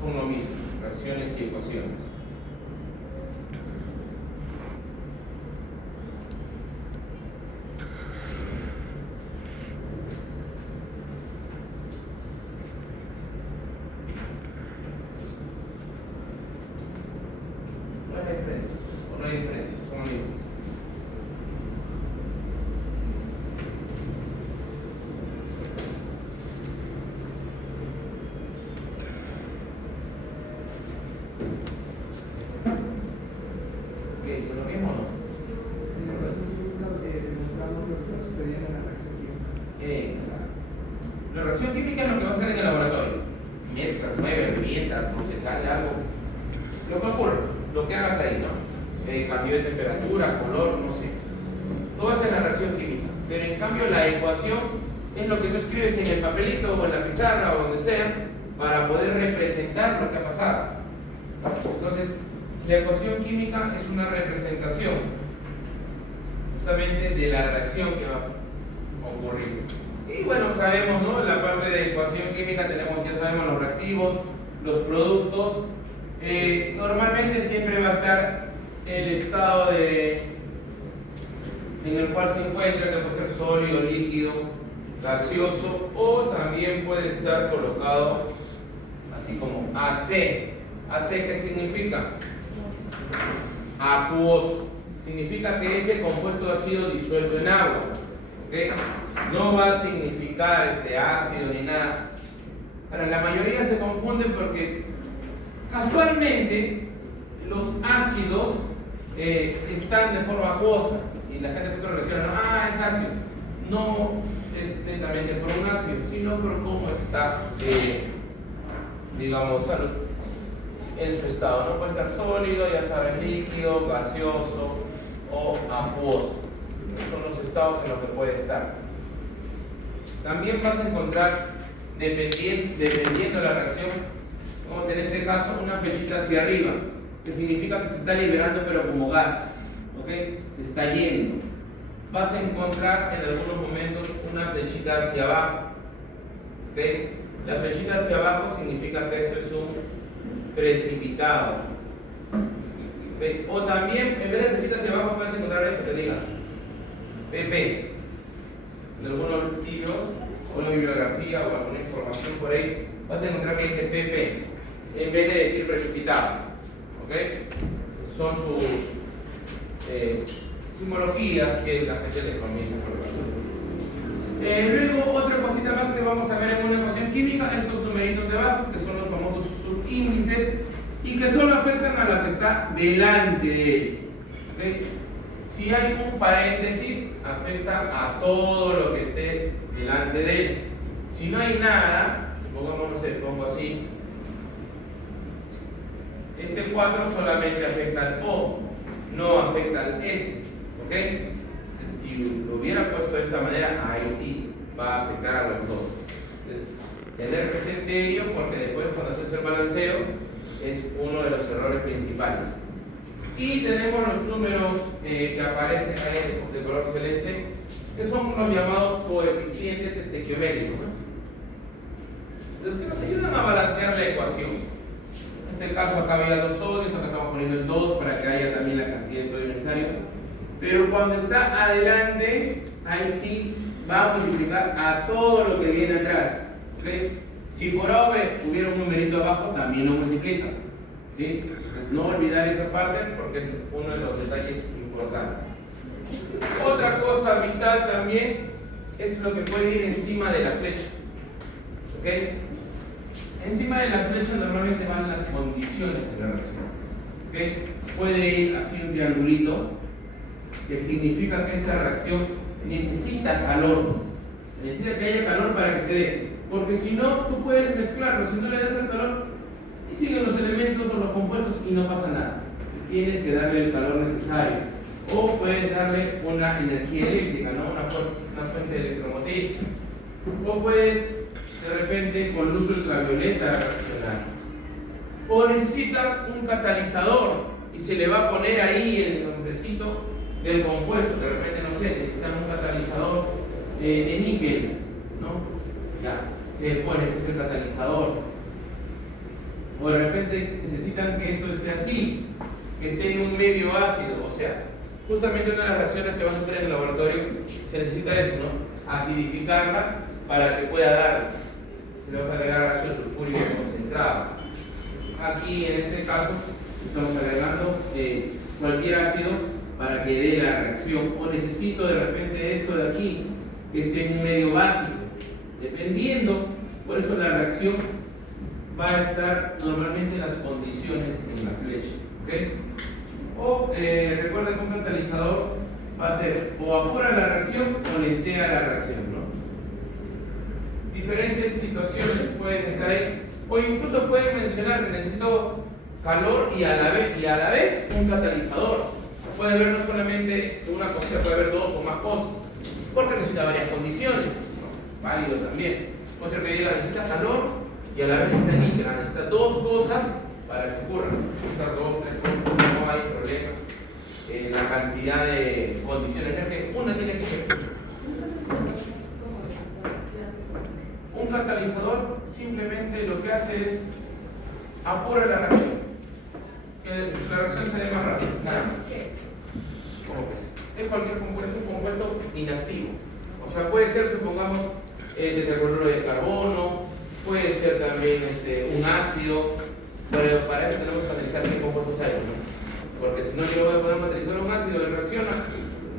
son lo mismo, reacciones y ecuaciones. No hay diferencia, no hay diferencia, son lo mismo. ¿Es lo mismo o no? Exacto. La reacción química es lo que va a hacer en el laboratorio. Mezclas, mueves, revientas, no se sale algo. Lo que ocurre, lo que hagas ahí, ¿no? Cambio de temperatura, color, no sé. Todo eso es la reacción química. Pero en cambio la ecuación es lo que tú escribes en el papelito o en la pizarra o donde sea para poder representar lo que ha pasado. Entonces, la ecuación química es una representación justamente de la reacción que va a ocurrir. Y bueno, sabemos, ¿no? En la parte de ecuación química tenemos, ya sabemos, los reactivos, los productos. Normalmente siempre va a estar el estado en el cual se encuentra, que puede ser sólido, líquido, gaseoso, o también puede estar colocado así como AC. AC, ¿qué significa? Acuoso. Significa que ese compuesto ha sido disuelto en agua. ¿Okay? No va a significar ácido ni nada. Ahora, la mayoría se confunden porque casualmente los ácidos están de forma acuosa y la gente lo relaciona, ¿no? Es ácido. No es netamente por un ácido, sino por cómo está, digamos, en su estado. No puede estar sólido, ya sabes, líquido, gaseoso o acuoso. Son los estados en los que puede estar. También vas a encontrar, dependiendo de la reacción, vamos en este caso una flechita hacia arriba, que significa que se está liberando pero como gas, ¿ok? Se está yendo. Vas a encontrar en algunos momentos una flechita hacia abajo, ¿ok? La flechita hacia abajo significa que esto es un precipitado, ¿okay? O también en vez de flechita hacia abajo puedes encontrar esto que diga PP. En algunos libros o una bibliografía o alguna información por ahí vas a encontrar que dice PP en vez de decir precipitado, ¿ok? Son sus simbologías que la gente le comienza a colocar. Luego otra cosita más que vamos a ver en una ecuación química, estos numeritos de abajo que son los famosos subíndices y que solo afectan a la que está delante de él, ¿okay? Si hay un paréntesis, afecta a todo lo que esté delante de él. Si no hay nada, supongamos, no sé, pongo así, este 4 solamente afecta al O, no afecta al S, ¿ok? Si lo hubiera puesto de esta manera, ahí sí va a afectar a los dos. Entonces, tener presente ello porque después cuando haces el balanceo es uno de los errores principales. Y tenemos los números que aparecen ahí de color celeste, que son los llamados coeficientes estequiométricos, ¿no? Los que nos ayudan a balancear la ecuación. En este caso acá había 2 sodios, acá estamos poniendo el 2 para que haya también la cantidad de sodios necesarios. Pero cuando está adelante, ahí sí va a multiplicar a todo lo que viene atrás, ¿okay? Si por A o B hubiera un numerito abajo, también lo multiplica, ¿sí? Entonces no olvidar esa parte porque es uno de los detalles importantes. Otra cosa vital también es lo que puede ir encima de la flecha, ¿okay? Encima de la flecha normalmente van las condiciones de la reacción, ¿okay? Puede ir así un triangulito que significa que esta reacción necesita calor, necesita que haya calor para que se dé, porque si no, tú puedes mezclarlo, si no le das el calor y siguen los elementos o los compuestos y no pasa nada. Tienes que darle el calor necesario, o puedes darle una energía eléctrica, ¿no? una fuente electromotriz, o puedes de repente con luz ultravioleta reaccionar, o necesita un catalizador y se le va a poner ahí el nombrecito del compuesto. De repente, no sé, necesitan un catalizador de níquel, ¿no? Ya, se pone ese catalizador. o de repente necesitan que esto esté así, que esté en un medio ácido, o sea, justamente una de las reacciones que van a hacer en el laboratorio se necesita eso, ¿no? Acidificarlas para que pueda dar, se le va a agregar ácido sulfúrico concentrado. Aquí en este caso estamos agregando cualquier ácido para que dé la reacción, o necesito de repente esto de aquí que esté en un medio básico, dependiendo. Por eso la reacción va a estar normalmente en las condiciones en la flecha, ¿ok? O recuerda que un catalizador va a ser o apura la reacción o lentea la reacción, ¿no? Diferentes situaciones pueden estar ahí, o incluso pueden mencionar que necesito calor y a la vez un catalizador. Puede haber no solamente una cosita, puede haber dos o más cosas, porque necesita varias condiciones, ¿no? Válido también. Puede ser que diga necesita calor y a la vez necesita níquel, necesita dos cosas para que ocurra. Necesita dos, tres cosas, no hay problema en la cantidad de condiciones. Es que una tiene que ser. Un catalizador simplemente lo que hace es apura la reacción, que la reacción se dé más rápido, nada más. ¿Cómo que es? Es cualquier compuesto, un compuesto inactivo. O sea, puede ser, supongamos, tetracloruro de carbono, puede ser también un ácido, pero para eso tenemos que analizar qué compuestos hay, ¿no? Porque si no, yo voy a poner un catalizador a un ácido y reacciona,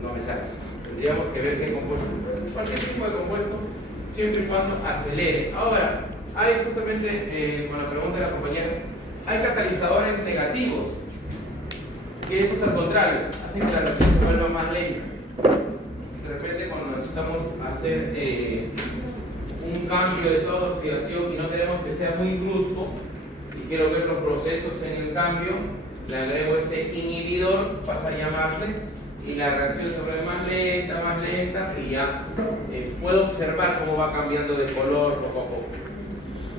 no me sale. Tendríamos que ver qué compuesto. Cualquier tipo de compuesto, siempre y cuando acelere. Ahora, hay justamente, con la pregunta de la compañera, hay catalizadores negativos, que eso es al contrario, hacen que la reacción se vuelva más lenta. De repente, cuando necesitamos hacer un cambio de toda oxidación y no queremos que sea muy brusco y quiero ver los procesos en el cambio, le agrego este inhibidor, pasa a llamarse, y la reacción se vuelve más lenta y ya puedo observar cómo va cambiando de color poco a poco.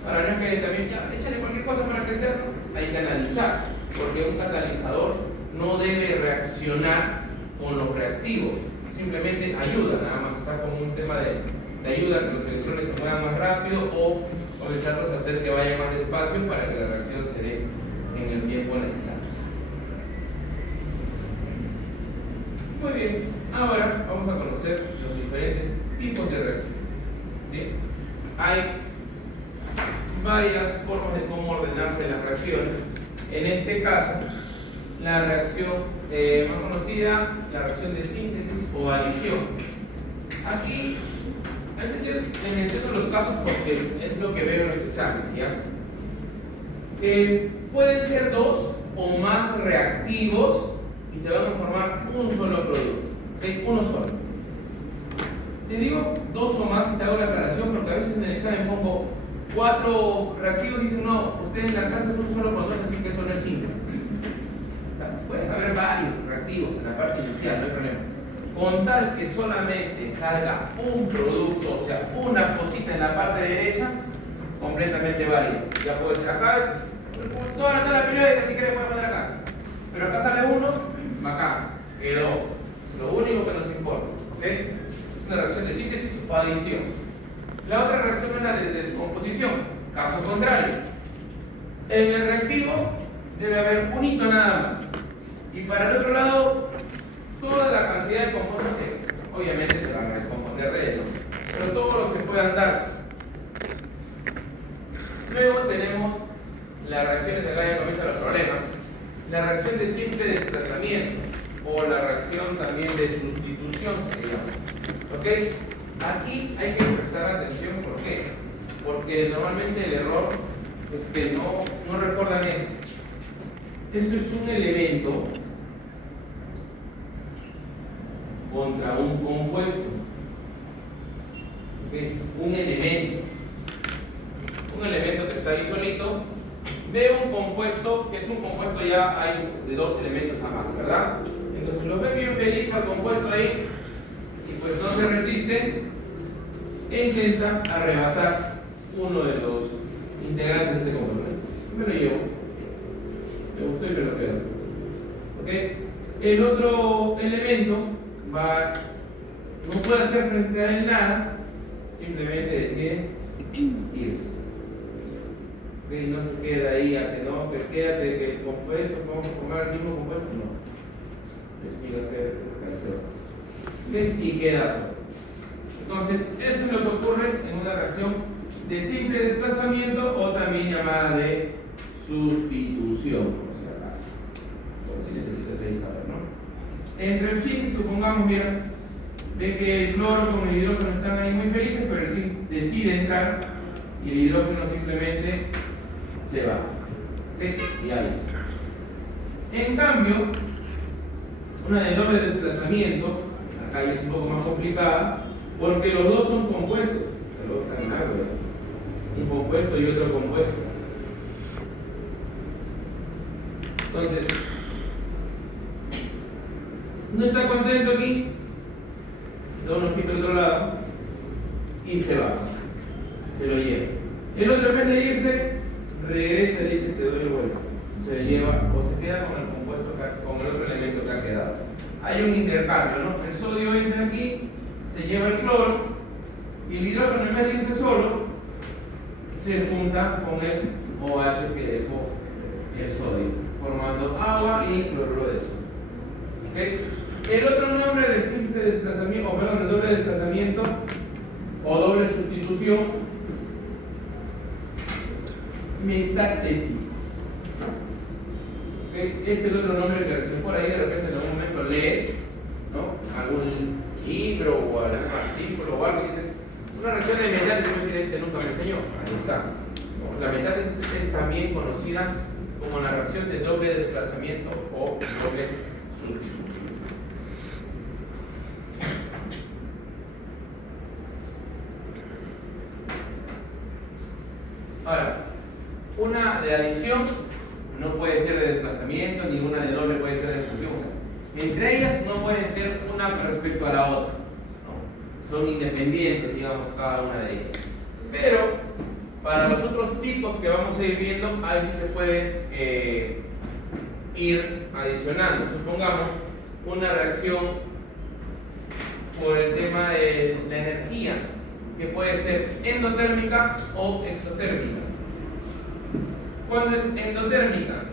Ahora no es que también ya échale cualquier cosa para crecerlo, hay que analizar, porque un catalizador no debe reaccionar con los reactivos, simplemente ayuda, nada más está como un tema de ayuda a que los electrones se muevan más rápido o comenzarlos a hacer que vayan más despacio para que la reacción se dé en el tiempo necesario. Muy bien, ahora vamos a conocer los diferentes tipos de reacciones, ¿sí? Hay varias formas de cómo ordenarse las reacciones. En este caso, la reacción más conocida, la reacción de síntesis o adición. Aquí, a veces yo les menciono los casos porque es lo que veo en los exámenes, ¿ya? Pueden ser dos o más reactivos y te van a formar un solo producto, ¿okay? Uno solo. Te digo dos o más y te hago la aclaración porque a veces en el examen pongo 4 reactivos y dicen, no, usted en la clase es un solo producto, así que eso no es síntesis. O sea, pueden haber varios reactivos en la parte inicial, no hay problema. Con tal que solamente salga un producto, o sea, una cosita en la parte derecha, completamente válido. Ya puedes sacar toda la tabla periódica si quieres puedes poner acá. Pero acá sale uno, acá quedó. Es lo único que nos importa, ¿ok? Es una reacción de síntesis o adición. La otra reacción es la de descomposición, caso contrario. En el reactivo debe haber un hito nada más. Y para el otro lado, toda la cantidad de compuestos que obviamente se van a descomponer de ellos, pero todos los que puedan darse. Luego tenemos las reacciones, acá ya comienzan los problemas, la reacción de simple desplazamiento o la reacción también de sustitución se llama. ¿Ok? Aquí hay que prestar atención, ¿por qué? Porque normalmente el error es que no recuerdan esto. Esto es un elemento contra un compuesto. ¿Okay? Un elemento que está ahí solito, ve un compuesto que es un compuesto, ya hay de 2 elementos a más, ¿verdad? Entonces lo ve bien feliz al compuesto ahí y pues no se resiste e intenta arrebatar uno de los integrantes de este compuesto. Me lo llevo, me gustó y me lo quedo. ¿Okay? El otro elemento no puede hacer frente a él nada, simplemente decide irse. ¿Ok? ¿ok? No se queda ahí a que no, que quédate de que el compuesto, vamos a formar el mismo compuesto, no. Explica que es lo que hace. ¿Ok? Y queda. Entonces, eso es lo que ocurre en una reacción de simple desplazamiento o también llamada de sustitución, por si acaso. Por si necesitas ahí saber, ¿no? Entre el zinc, supongamos, bien, ve que el cloro con el hidrógeno están ahí muy felices, pero el zinc decide entrar y el hidrógeno simplemente se va. ¿Ok? Y ahí está. En cambio, una de doble desplazamiento, acá ya es un poco más complicada, porque los dos son compuestos. Los dos están en algo, un compuesto y otro compuesto. Entonces, no está contento aquí, da un ojito al otro lado y se va, se lo lleva. El otro, en vez de irse, regresa y dice: te doy el vuelta. Se lo lleva o se queda con el compuesto, con el otro elemento que ha quedado. Hay un intercambio, ¿no? El sodio entra aquí, se lleva el cloro y el hidrógeno, en vez de irse solo, se junta con el OH que dejó el sodio, formando agua y cloruro de sodio. ¿Okay? El otro nombre del simple desplazamiento, o perdón, del doble desplazamiento o doble sustitución, metátesis. ¿Okay? Es el otro nombre que recién por ahí de repente en algún momento lees, ¿no? Algún libro o algún artículo o algo que dices: una reacción de metátesis, decir, este nunca me enseñó. Ahí está. ¿No? La metátesis es también conocida como la reacción de doble desplazamiento o doble sustitución. Ahora, una de adición no puede ser de desplazamiento, ni una de doble puede ser de fusión. O sea, entre ellas no pueden ser una respecto a la otra, ¿no? Son independientes, digamos, cada una de ellas. Pero para los otros tipos que vamos a ir viendo, ahí sí se puede ir adicionando. Supongamos una reacción por el tema de la energía, que puede ser endotérmica o exotérmica. ¿Cuándo es endotérmica?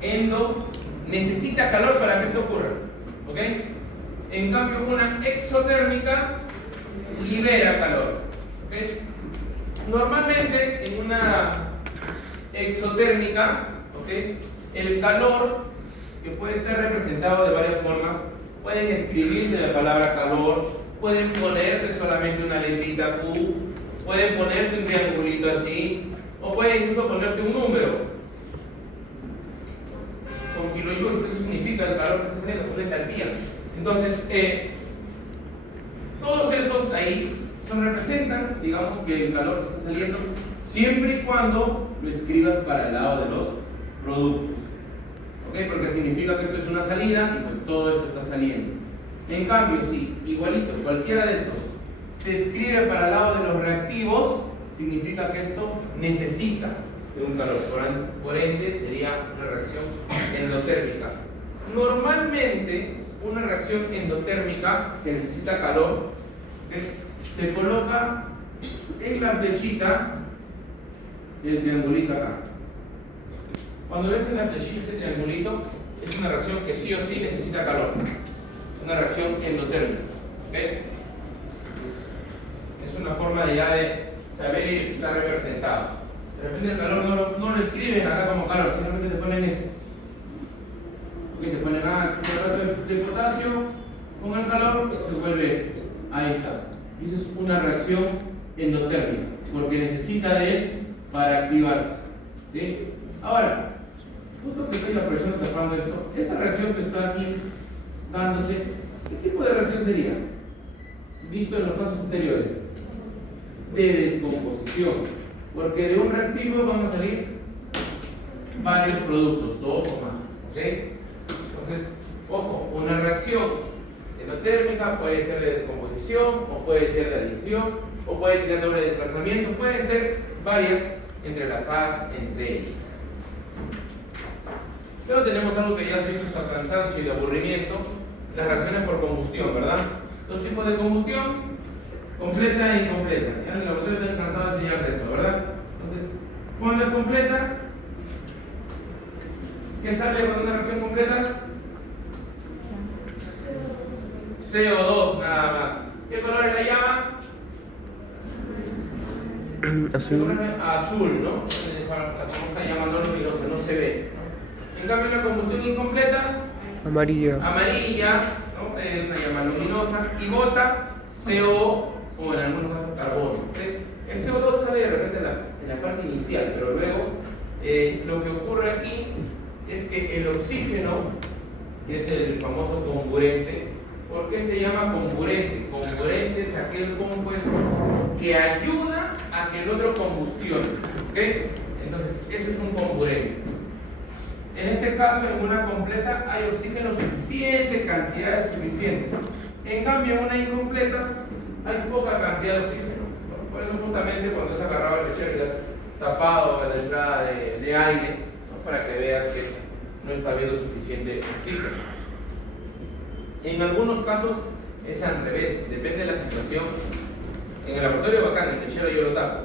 Endo necesita calor para que esto ocurra, ¿ok? En cambio, una exotérmica libera calor, ¿ok? Normalmente en una exotérmica, ¿ok?, el calor, que puede estar representado de varias formas, pueden escribirte la palabra calor, pueden ponerte solamente una letrita Q, pueden ponerte un triangulito así, o pueden incluso ponerte un número con kilojoules. Eso significa el calor que está saliendo, con entalpía. Entonces, todos esos ahí representan, digamos, que el calor que está saliendo, siempre y cuando lo escribas para el lado de los productos, ¿ok? Porque significa que esto es una salida y pues todo esto está saliendo. En cambio, si igualito, cualquiera de estos se escribe para el lado de los reactivos, significa que esto necesita de un calor. Por ende, sería una reacción endotérmica. Normalmente, una reacción endotérmica que necesita calor, ¿okay?, se coloca en la flechita del triangulito acá. Cuando ves en la flechita ese triangulito, es una reacción que sí o sí necesita calor. Una reacción endotérmica, ¿okay? Es una forma de ya de saber y está representado. De repente el calor no lo escriben acá como calor, simplemente te ponen eso. ¿Okay? Te ponen de potasio con el calor, se vuelve esto. Ahí está. Y esa es una reacción endotérmica, porque necesita de él para activarse, ¿sí? Ahora, justo que estoy la persona tapando esto, esa reacción que está aquí dándose, ¿qué tipo de reacción sería? Visto en los casos anteriores, de descomposición, porque de un reactivo van a salir varios productos, dos o más, ¿ok? Entonces, ojo, una reacción endotérmica puede ser de descomposición, o puede ser de adición, o puede tener doble desplazamiento, pueden ser varias entrelazadas entre ellas. Pero tenemos algo que ya has visto hasta cansancio y de aburrimiento, las reacciones por combustión, ¿verdad? Dos tipos de combustión, completa e incompleta. Ya en el laboratorio están cansados de enseñarte eso, ¿verdad? Entonces, cuando es completa, ¿qué sale con una reacción completa? CO2 nada más. ¿Qué color es la llama? Azul. Azul, ¿no? La famosa llama no luminosa, no se ve. En cambio, la combustión incompleta, Amarilla. amarilla, ¿no? Una llama luminosa y bota CO o en algunos casos carbono. ¿Okay? El CO2 sale de repente en la parte inicial, pero luego lo que ocurre aquí es que el oxígeno, que es el famoso comburente, ¿por qué se llama comburente? Comburente es aquel compuesto que ayuda a que el otro combustione. ¿Okay? Entonces, eso es un comburente. En este caso, en una completa hay oxígeno suficiente, cantidades suficientes. En cambio, en una incompleta hay poca cantidad de oxígeno. ¿No? Por eso justamente cuando has agarrado el lechero y has tapado la entrada de aire, ¿no? Para que veas que no está habiendo suficiente oxígeno. En algunos casos es al revés, depende de la situación. En el laboratorio bacán, el lechero yo lo tapo.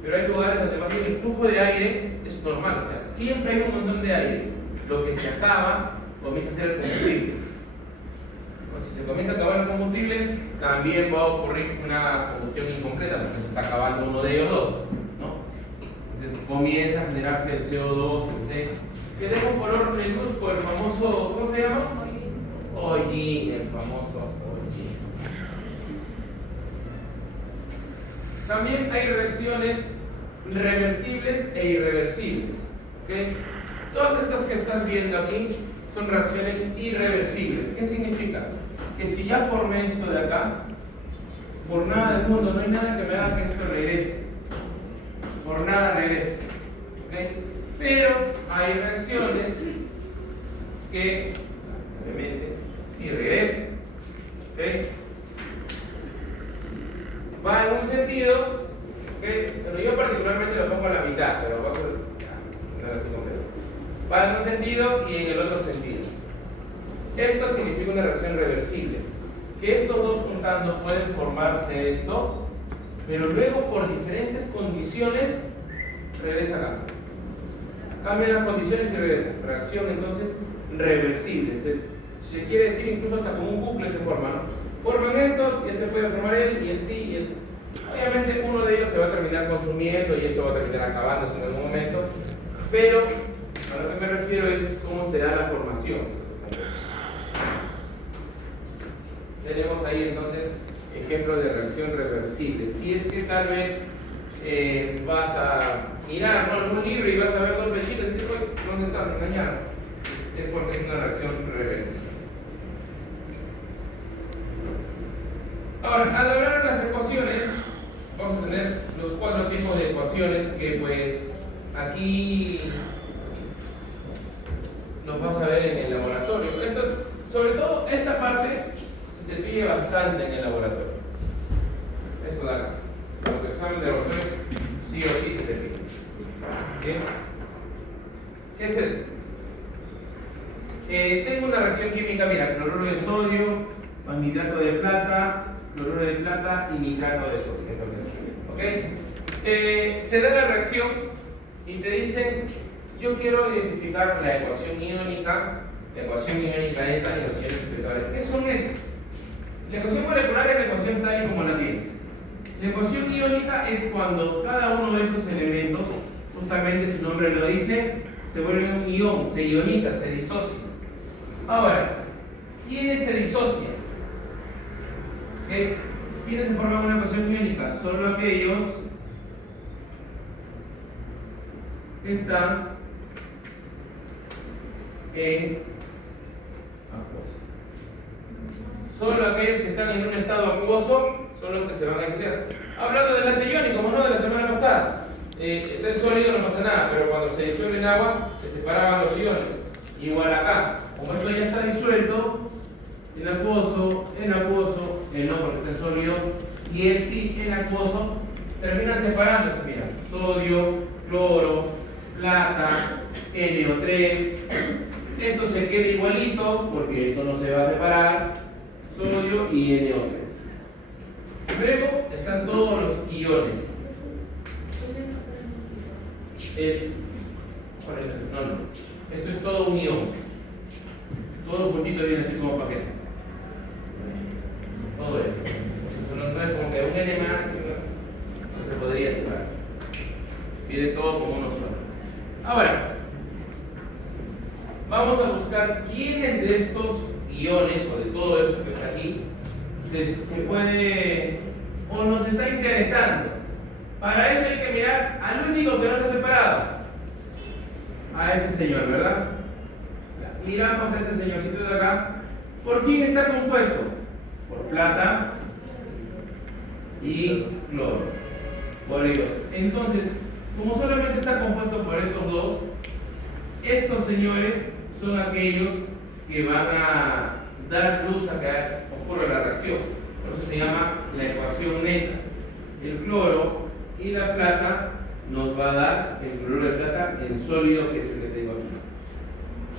Pero hay lugares donde más bien el flujo de aire es normal, o sea, siempre hay un montón de aire. Lo que se acaba comienza a ser el combustible. Pues si se comienza a acabar el combustible, también va a ocurrir una combustión incompleta, porque se está acabando uno de ellos dos, ¿no? Entonces comienza a generarse el CO2, el C. Tenemos color negruzco, el famoso, ¿cómo se llama? Hollín, el famoso hollín. También hay reacciones reversibles e irreversibles. ¿Okay? Todas estas que estás viendo aquí son reacciones irreversibles. ¿Qué significa? Que si ya formé esto de acá, por nada del mundo, no hay nada que me haga que esto regrese. Por nada regrese. ¿Okay? Pero hay reacciones que, obviamente, sí regresan. ¿Okay? Va en un sentido, ¿okay? Pero yo particularmente lo pongo a la mitad, pero va a ser así completo. Va en un sentido y en el otro sentido. Esto significa una reacción reversible. Que estos dos juntando pueden formarse esto, pero luego por diferentes condiciones regresa acá. Cambian las condiciones y regresa. Reacción entonces reversible. Se quiere decir incluso hasta como un bucle se forma, ¿no? Forman estos y este puede formar él y el sí y el sí. Obviamente uno de ellos se va a terminar consumiendo y esto va a terminar acabándose en algún momento, pero a lo que me refiero es cómo se da la formación. Tenemos ahí entonces ejemplos de reacción reversible. Si es que tal vez vas a mirar, ¿no?, en un libro y vas a ver dos flechitas y dices, ¿dónde están? Me engañaron. Es porque es una reacción reversible. Ahora, al hablar de las ecuaciones, vamos a tener los 4 tipos de ecuaciones que pues aquí los vas a ver en el laboratorio. Esto, sobre todo esta parte se te pide bastante en el laboratorio. Esto de acá. Para tu examen de laboratorio sí o sí se te pide. ¿Sí? ¿Qué es esto? Tengo una reacción química, mira, cloruro de sodio, más nitrato de plata, cloruro de plata y nitrato de sodio, es lo que sigue. ¿Ok? Se da la reacción y te dicen, yo quiero identificar la ecuación iónica esta y los siguientes vectores. ¿Qué son estos? La ecuación molecular es la ecuación tal y como la tienes. La ecuación iónica es cuando cada uno de estos elementos, justamente su nombre lo dice, se vuelve un ión, se ioniza, se disocia. Ahora, ¿quiénes se disocian? ¿Quiénes se forman una ecuación iónica? Solo aquellos que están en acuoso. Solo aquellos que están en un estado acuoso son los que se van a disociar. Hablando del enlace iónico, como no de la semana pasada, está en sólido, no pasa nada, pero cuando se disuelve en agua se separaban los iones. Igual acá, como esto ya está disuelto, en acuoso, el no porque está en sólido, y el sí, en acuoso, terminan separándose, mira, sodio, cloro, plata, NO3, esto se queda igualito porque esto no se va a separar, sodio y NO3. Luego están todos los iones. No. Esto es todo un ion. Todo puntito viene así como paquete. Todo eso. No es como que un N más, no se podría separar. Viene todo como uno solo. Ahora, vamos a buscar quiénes de estos iones o de todo esto que está aquí se puede o nos está interesando. Para eso hay que mirar al único que nos ha separado, a este señor, ¿verdad? Miramos a este señorcito de acá. ¿Por quién está compuesto? Por plata y cloro. Bolívares. Entonces, como solamente está compuesto por estos dos, estos señores son aquellos que van a dar luz a que ocurra la reacción. Por eso se llama la ecuación neta. El cloro y la plata nos va a dar el cloruro de plata en sólido, que es el que tengo aquí.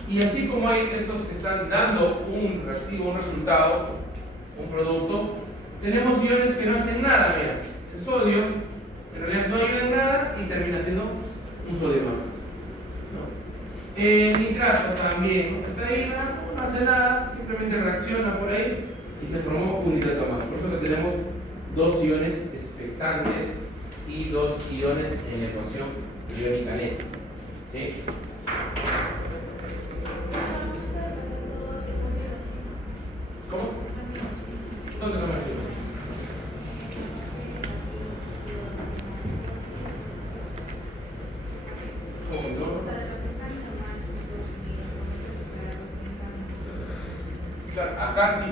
Y así como hay estos que están dando un reactivo, un resultado, un producto, tenemos iones que no hacen nada. Mira, el sodio en realidad no ayuda en nada y termina siendo un sodio más. El nitrato también está ahí, no hace nada, simplemente reacciona por ahí y se formó un nitrato más. Por eso que tenemos dos iones expectantes y dos iones en la ecuación iónica neta. ¿Sí? ¿Cómo? ¿Dónde lo metí?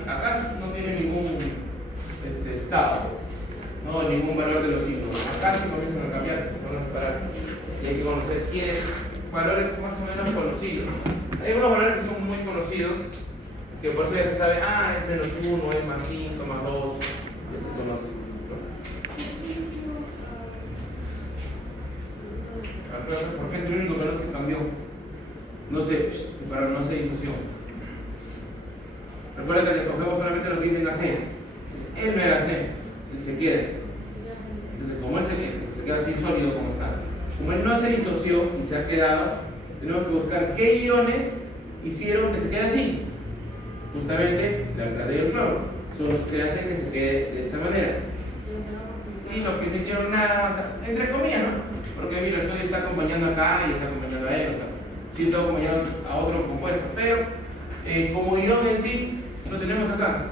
Acá no tiene ningún estado, no ningún valor de los signos. Acá sí comienzan a cambiar, se van a separar y hay que conocer quiénes, valores más o menos conocidos. Hay algunos valores que son muy conocidos, que por eso ya se sabe, es menos 1, es más 5, más 2, ya se conoce. Porque es el único que no se cambió, no se separó, no se difusión. Recuerda que escogemos solamente lo que dicen AC. Él no era AC, él se queda. Entonces, como él se queda así sólido como está, como él no se disoció y se ha quedado, tenemos que buscar qué iones hicieron que se quede así. Justamente la plata y el cloro son los que hacen que se quede de esta manera. Y los que no hicieron nada, o sea, entre comillas, ¿no? Porque mira, el sodio está acompañando acá y está acompañando a él, o sea, sí está acompañando a otro compuesto, pero como ion en sí, lo tenemos acá,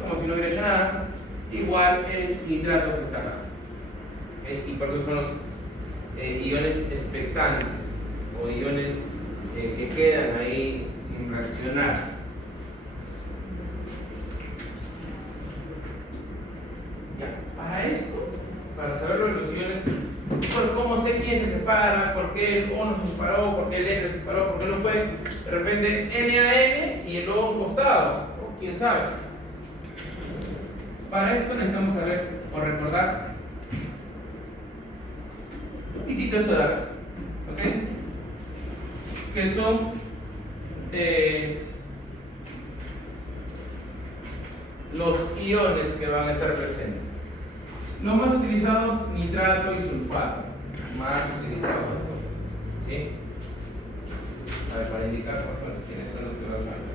como si no hubiera hecho nada, igual el nitrato que está acá. Y por eso son los iones expectantes o iones que quedan ahí sin reaccionar. Ya, para esto, para saberlo de los iones, ¿cómo sé quién se separa? ¿Por qué el O no se separó? ¿Por qué el N se separó? ¿Por qué no fue de repente N a N y el O a un costado? ¿Quién sabe? Para esto necesitamos saber o recordar un poquitito esto de acá, ¿ok? Que son los iones que van a estar presentes. Los más utilizados, nitrato y sulfato. Más utilizados. ¿Sí? A ver, para indicar más o menos quiénes son los que vas a ver.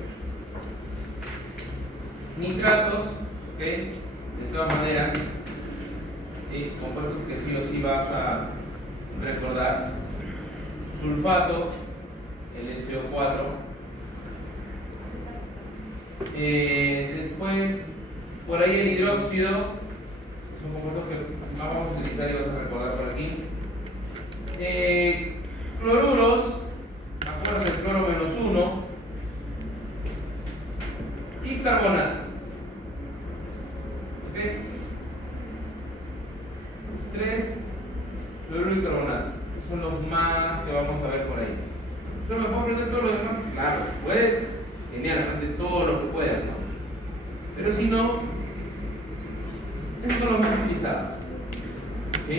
Nitratos, ¿ok? De todas maneras, ¿sí? Compuestos que sí o sí vas a recordar. Sulfatos, el SO4. Después, por ahí el hidróxido, son compuestos que más vamos a utilizar y vamos a recordar por aquí. Cloruros, acuérdense del cloro menos 1. Y carbonatos. ¿Ok? 3, cloruro y carbonato. Son los más que vamos a ver por ahí. ¿Solo me puedo aprender todo lo demás? Claro, si puedes, genial, aprende todo lo que puedas, ¿no? Pero si no, esos son los más utilizados. ¿Sí?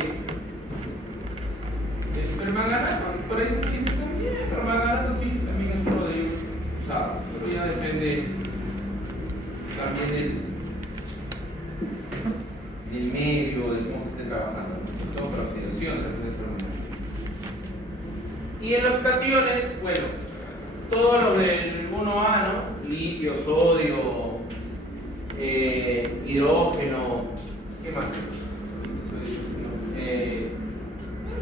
El permanganato, por ahí se dice también, permanganato sí, también es uno de ellos usado. Pero ya depende también del medio, del Y en los cationes, bueno, todos los del 1A, ¿no? Litio, sodio, hidrógeno, ¿qué más?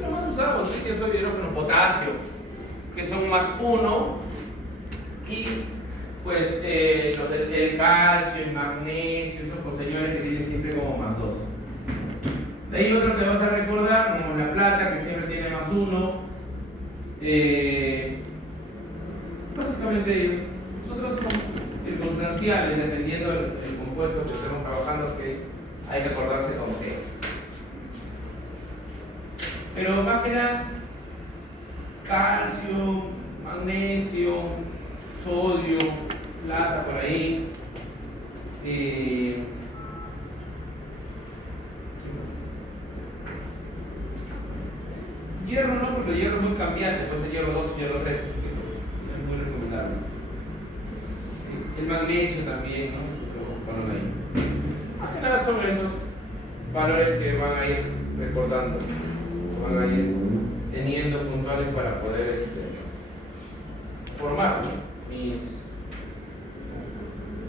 Lo más usamos, litio, sodio, hidrógeno, potasio, que son más 1, y pues los del calcio, el magnesio, esos señores que tienen siempre como más 2. De ahí otro que vas a recordar, como la plata, que siempre tiene más 1. Básicamente ellos. Nosotros son circunstanciales, dependiendo del compuesto que estemos trabajando, que hay que acordarse con qué. Pero más que nada, calcio, magnesio, sodio, plata por ahí. ¿Qué más? Hierro no, porque el hierro es muy cambiante, puede ser hierro 2 y hierro 3, es muy recomendable. El magnesio también, ¿no? Es otro valor ahí. Más que nada son esos valores que van a ir recordando, van a ir teniendo puntuales para poder formar mis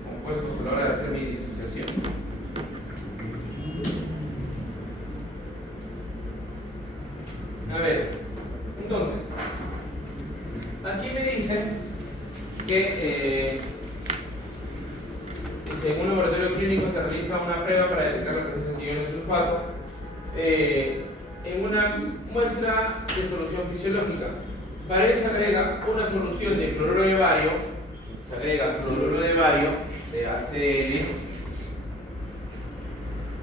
compuestos a la hora de hacer mi disociación. A ver, entonces, aquí me dicen que en un laboratorio clínico se realiza una prueba para detectar la presencia de iones sulfato en una muestra de solución fisiológica. Para ello se agrega una solución de cloruro de bario, de HCl,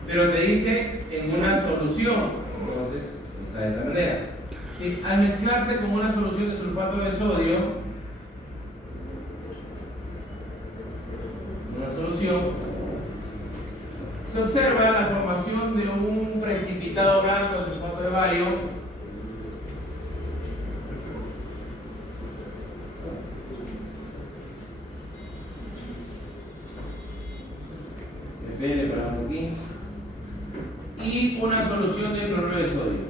pero te dice en una solución, entonces está de esta manera. ¿Sí? Al mezclarse con una solución de sulfato de sodio, se observa la formación de un precipitado blanco de sulfato de bario y una solución de cloruro de sodio.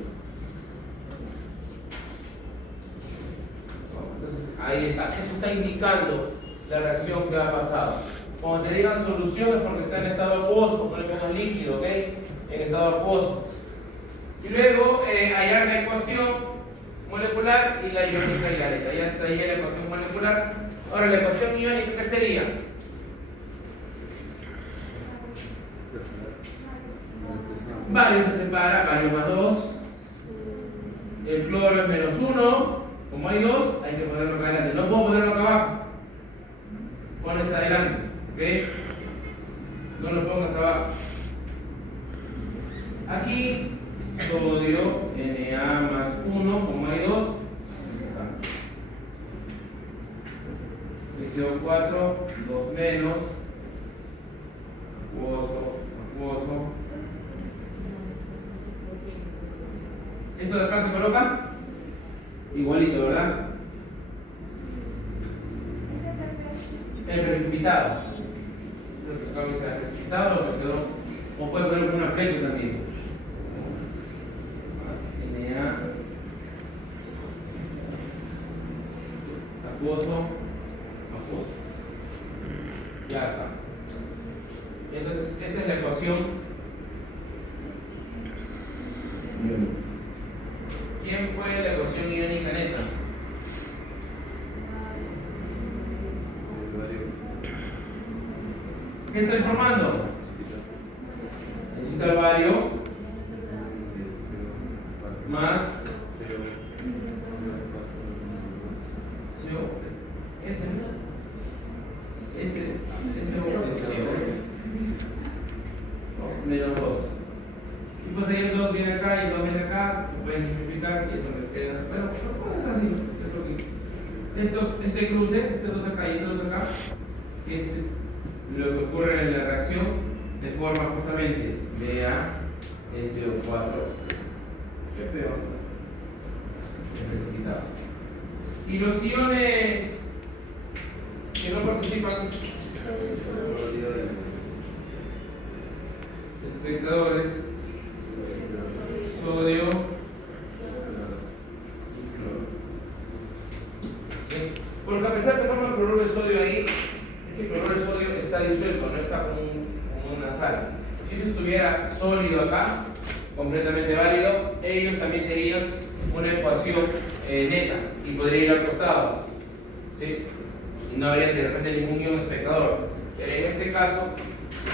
Entonces, ahí está, eso está indicando la reacción que ha pasado. Cuando te digan solución es porque está en estado acuoso, no le pongas líquido, ¿ok? En estado acuoso. Y luego hallar la ecuación molecular y la iónica y la aleta. Ya está ahí la ecuación molecular. Ahora, la ecuación iónica, ¿qué sería? Bario se separa, bario más 2. El cloro es menos 1. Como hay 2, hay que ponerlo acá adelante. No puedo ponerlo acá abajo. Pones adelante, ¿ok? No lo pongas abajo. Aquí, sodio, Na más 1, como hay 2, CO4, 2 menos, acuoso. Esto de acá se coloca igualito, ¿verdad? El precipitado. Lo que acabo de decir, el precipitado se quedó. O puede poner como una flecha también. Na, acuoso. Ya está. Entonces, esta es la ecuación. ¿Quién fue la ecuación iónica en esta? ¿Qué estoy formando? Necesito el bario más menos 2. Y pues ahí el 2 viene acá y el 2 viene acá, se puede simplificar y entonces queda. Bueno, lo puedo hacer así. Este cruce, este 2 acá y este 2 acá, que es lo que ocurre en la reacción, de forma justamente BaSO4 precipitado. Y los iones que no participan, espectadores, sodio y cloro. Porque a pesar que forma el cloruro de sodio ahí, ese cloruro de sodio está disuelto, no está como una sal. Si eso estuviera sólido acá, completamente válido, ellos también serían una ecuación neta y podría ir al costado, ¿sí? Y no habría de repente ningún ion espectador. Pero en este caso, sí.